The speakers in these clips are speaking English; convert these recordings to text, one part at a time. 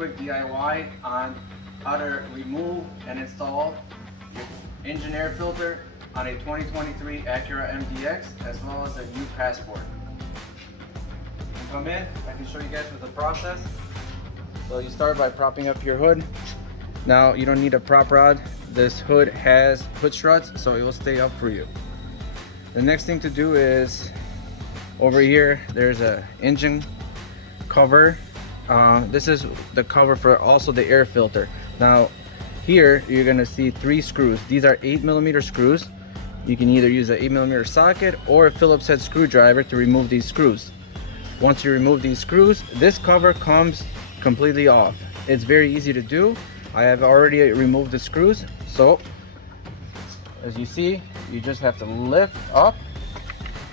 quick DIY on how to remove and install your engine air filter on a 2023 Acura MDX as well as a new Passport. You come in, I can show you guys with the process. So you start by propping up your hood. Now you don't need a prop rod. This hood has hood struts, so it will stay up for you. The next thing to do is over here there's a engine cover. This is the cover for also the air filter. Now here you're gonna see 3 screws. These are 8mm screws. You can either use an 8mm socket or a Phillips head screwdriver to remove these screws. Once you remove these screws, this cover comes completely off. It's very easy to do. I have already removed the screws, so as you see, you just have to lift up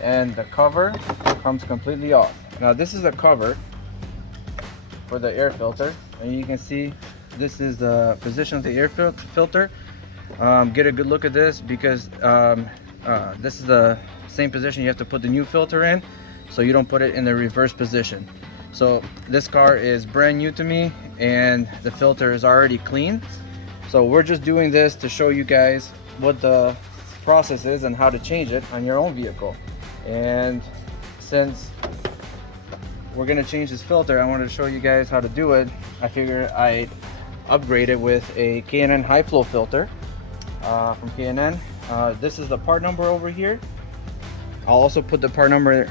and the cover comes completely off. Now this is the cover for the air filter, and you can see this is the position of the air filter. Get a good look at this because this is the same position you have to put the new filter in, so you don't put it in the reverse position. So this car is brand new to me and the filter is already clean. So we're just doing this to show you guys what the process is and how to change it on your own vehicle. And since we're gonna change this filter, I wanted to show you guys how to do it. I figured I'd upgrade it with a K&N high flow filter from K&N. This is the part number over here. I'll also put the part number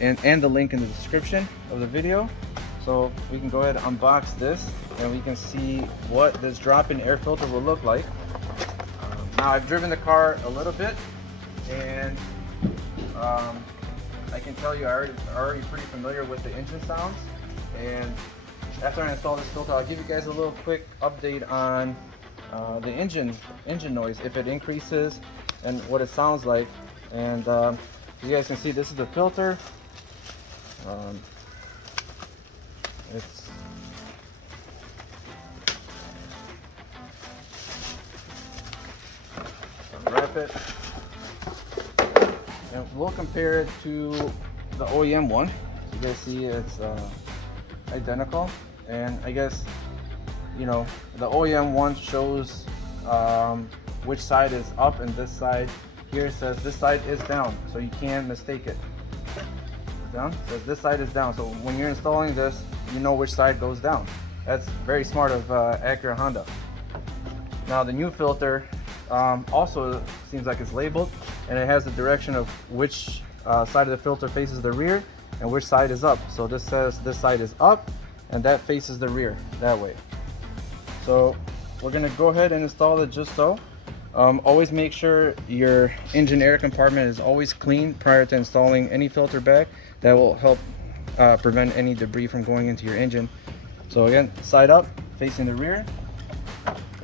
and the link in the description of the video, so we can go ahead and unbox this and we can see what this drop-in air filter will look like. Now I've driven the car a little bit, and I can tell you I'm already pretty familiar with the engine sounds. And after I install this filter, I'll give you guys a little quick update on the engine noise, if it increases and what it sounds like. And you guys can see this is the filter. It's unwrap it, and we'll compare it to the OEM one. So you guys see it's identical, and I guess, you know, the OEM one shows which side is up, and this side here says this side is down, so you can't mistake it. Down, says this side is down, so when you're installing this, you know which side goes down. That's very smart of Acura Honda. Now the new filter also seems like it's labeled, and it has the direction of which side of the filter faces the rear and which side is up. So this says this side is up and that faces the rear that way. So we're gonna go ahead and install it just so. Always make sure your engine air compartment is always clean prior to installing any filter back. That will help prevent any debris from going into your engine. So again, side up, facing the rear.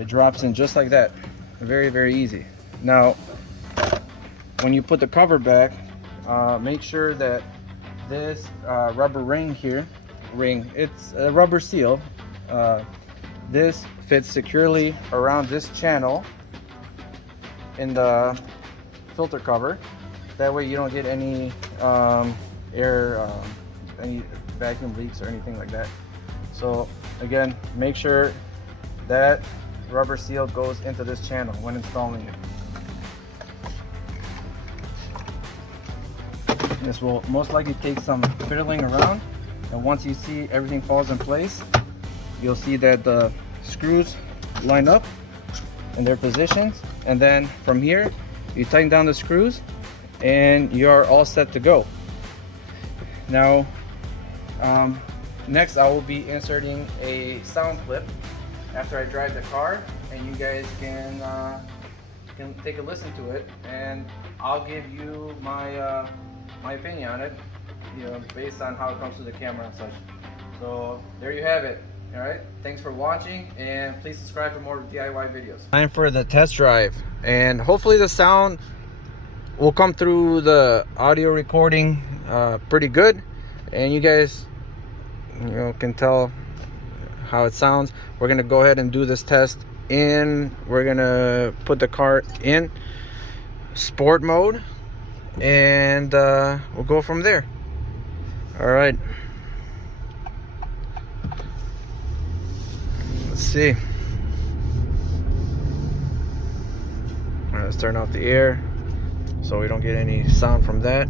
It drops in just like that. Very, very easy. Now, when you put the cover back, make sure that this rubber ring here, it's a rubber seal. This fits securely around this channel in the filter cover. That way you don't get any any vacuum leaks or anything like that. So again, make sure that rubber seal goes into this channel when installing it. This will most likely take some fiddling around, and once you see everything falls in place, you'll see that the screws line up in their positions, and then from here you tighten down the screws and you're all set to go. Now next I will be inserting a sound clip after I drive the car, and you guys can take a listen to it, and I'll give you my my opinion on it, you know, based on how it comes to the camera and such. So there you have it. All right, thanks for watching, and please subscribe for more DIY videos. Time for the test drive, and hopefully the sound will come through the audio recording pretty good, and you guys, you know, can tell how it sounds. We're gonna go ahead and do this test we're gonna put the car in sport mode, and we'll go from there. All right. Let's see. All right, let's turn off the air so we don't get any sound from that.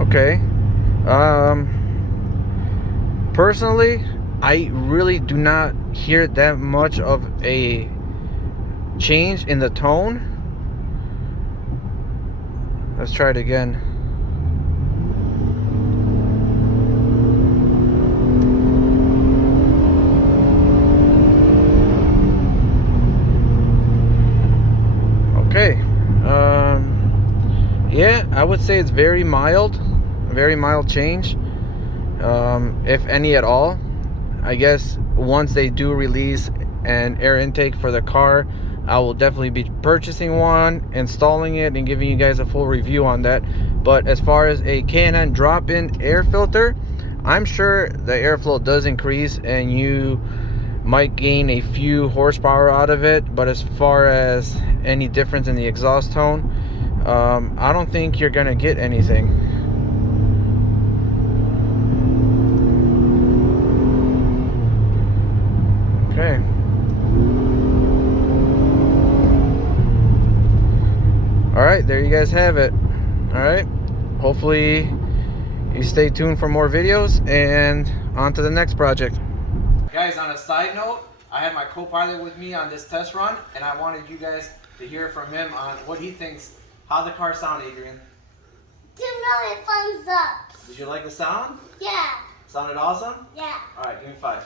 Okay. Personally, I really do not hear that much of a change in the tone. Let's try it again. Okay. Yeah, I would say it's very mild, a very mild change, if any at all. I guess once they do release an air intake for the car, I will definitely be purchasing one, installing it, and giving you guys a full review on that. But as far as a K&N drop-in air filter, I'm sure the airflow does increase and you might gain a few horsepower out of it, but as far as any difference in the exhaust tone, I don't think you're gonna get anything. Okay. All right, there you guys have it. All right, hopefully you stay tuned for more videos, and on to the next project. Guys, on a side note, I had my co-pilot with me on this test run, and I wanted you guys to hear from him on what he thinks. How the car sound, Adrian? 2 million thumbs up. Did you like the sound? Yeah. Sounded awesome? Yeah. All right, give me 5.